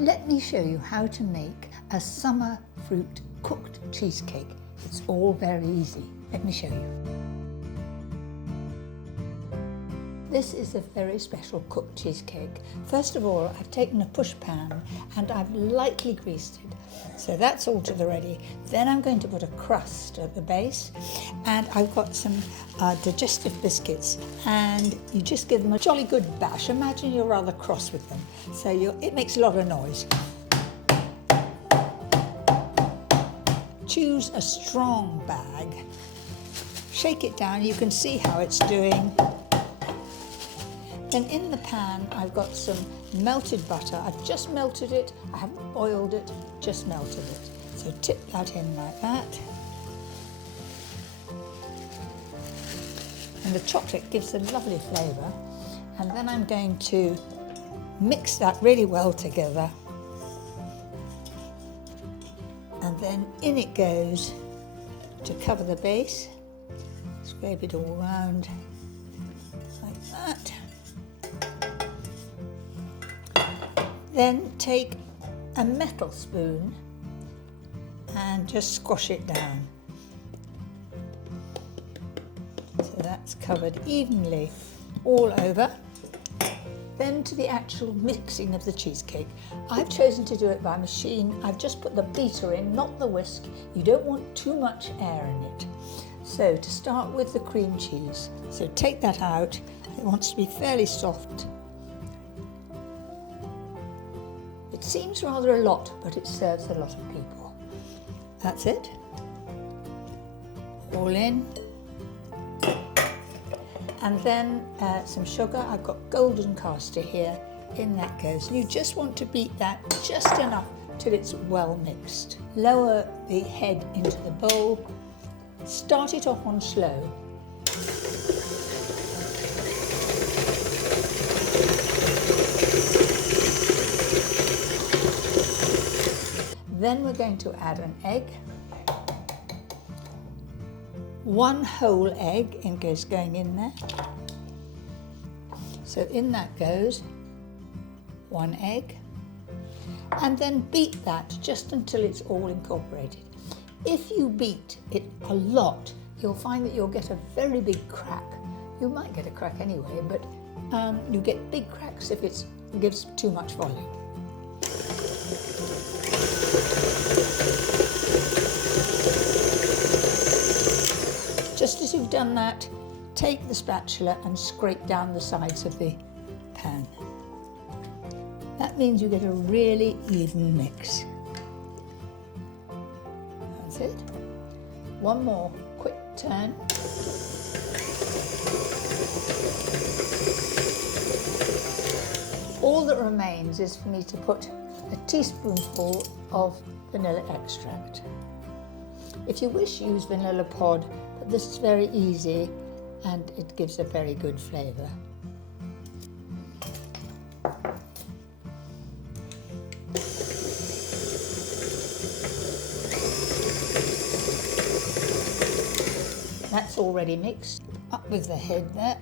Let me show you how to make a summer fruit cooked cheesecake. It's all very easy. Let me show you. This is a very special cooked cheesecake. First of all, I've taken a push pan and I've lightly greased it. So that's all to the ready. Then I'm going to put a crust at the base, and I've got some digestive biscuits, and you just give them a jolly good bash. Imagine you're rather cross with them, so it makes a lot of noise. Choose a strong bag, shake it down, you can see how it's doing. Then in the pan I've got some melted butter. I've just melted it, I haven't boiled it, just melted it. So tip that in like that. And the chocolate gives a lovely flavour. And then I'm going to mix that really well together. And then in it goes to cover the base. Scrape it all around like that. Then take a metal spoon and just squash it down. So that's covered evenly all over. Then to the actual mixing of the cheesecake. I've chosen to do it by machine. I've just put the beater in, not the whisk. You don't want too much air in it. So to start with the cream cheese. So take that out. It wants to be fairly soft. It seems rather a lot, but it serves a lot of people. That's it. All in. And then some sugar. I've got golden caster here. In that goes. And you just want to beat that just enough till it's well mixed. Lower the head into the bowl. Start it off on slow. Then we're going to add an egg. One whole egg is going in there. So in that goes one egg. And then beat that just until it's all incorporated. If you beat it a lot, you'll find that you'll get a very big crack. You might get a crack anyway, but you get big cracks if it gives too much volume. Just as you've done that, take the spatula and scrape down the sides of the pan. That means you get a really even mix. That's it. One more quick turn. All that remains is for me to put a teaspoonful of vanilla extract. If you wish, use vanilla pod, but this is very easy and it gives a very good flavour. That's already mixed. Up with the head there.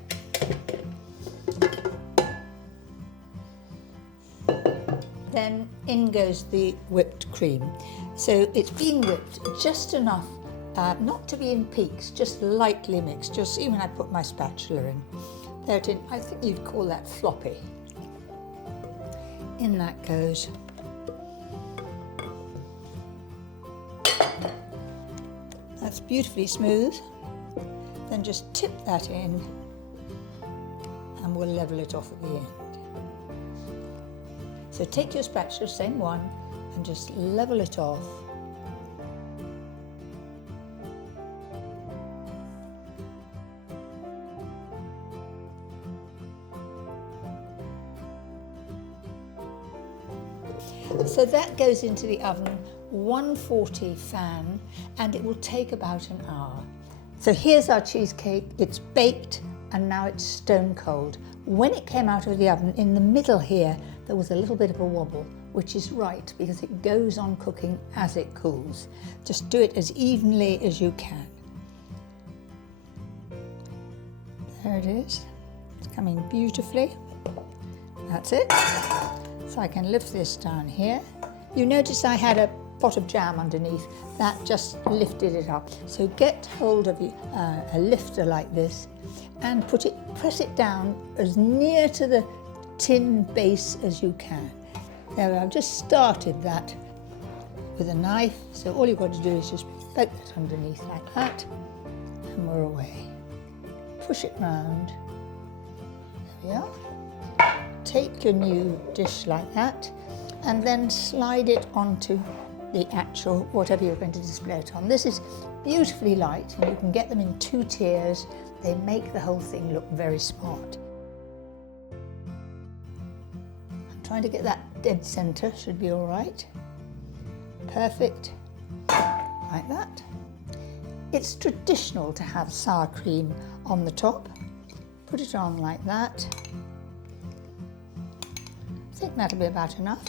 Then in goes the whipped cream. So it's been whipped just enough, not to be in peaks, just lightly mixed. You'll see when I put my spatula in. There it is. I think you'd call that floppy. In that goes. That's beautifully smooth. Then just tip that in and we'll level it off at the end. So take your spatula, same one, and just level it off. So that goes into the oven, 140 fan, and it will take about an hour. So here's our cheesecake. It's baked and now it's stone cold. When it came out of the oven, in the middle here, there was a little bit of a wobble, which is right because it goes on cooking as it cools. Just do it as evenly as you can. There it is. It's coming beautifully. That's it. So I can lift this down here. You notice I had a pot of jam underneath. That just lifted it up. So get hold of a lifter like this and press it down as near to the tin base as you can. There, I've just started that with a knife. So all you've got to do is just poke that underneath like that, and we're away. Push it round. There we are. Take your new dish like that, and then slide it onto the actual, whatever you're going to display it on. This is beautifully light, and you can get them in 2 tiers. They make the whole thing look very smart. I'm trying to get that dead center, should be all right. Perfect, like that. It's traditional to have sour cream on the top. Put it on like that. I think that'll be about enough.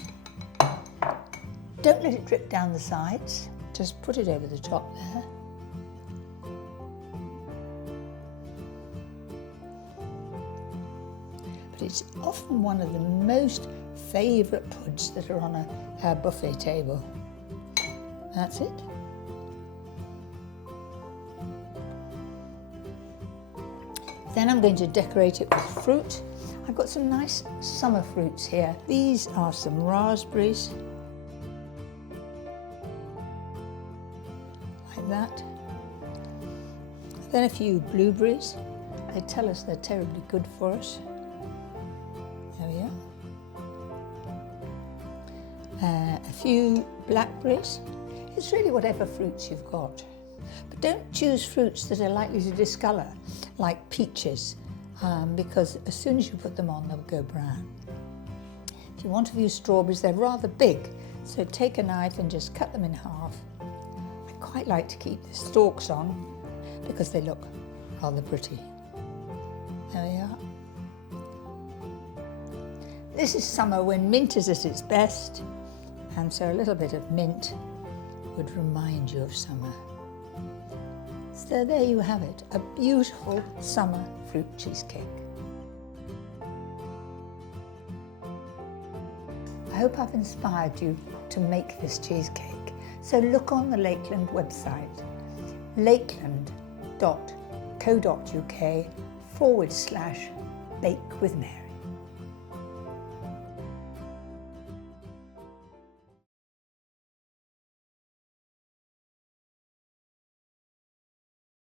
Don't let it drip down the sides, just put it over the top there. But it's often one of the most favourite puds that are on a buffet table. That's it. Then I'm going to decorate it with fruit. I've got some nice summer fruits here. These are some raspberries. Like that. Then a few blueberries. They tell us they're terribly good for us. There we are. A few blackberries. It's really whatever fruits you've got. But don't choose fruits that are likely to discolour, like peaches, because as soon as you put them on, they'll go brown. If you want to use strawberries, they're rather big, so take a knife and just cut them in half. I quite like to keep the stalks on because they look rather pretty. There we are. This is summer when mint is at its best, and so a little bit of mint would remind you of summer. So there you have it, a beautiful summer fruit cheesecake. I hope I've inspired you to make this cheesecake. So look on the Lakeland website, lakeland.co.uk/Bake with Mary.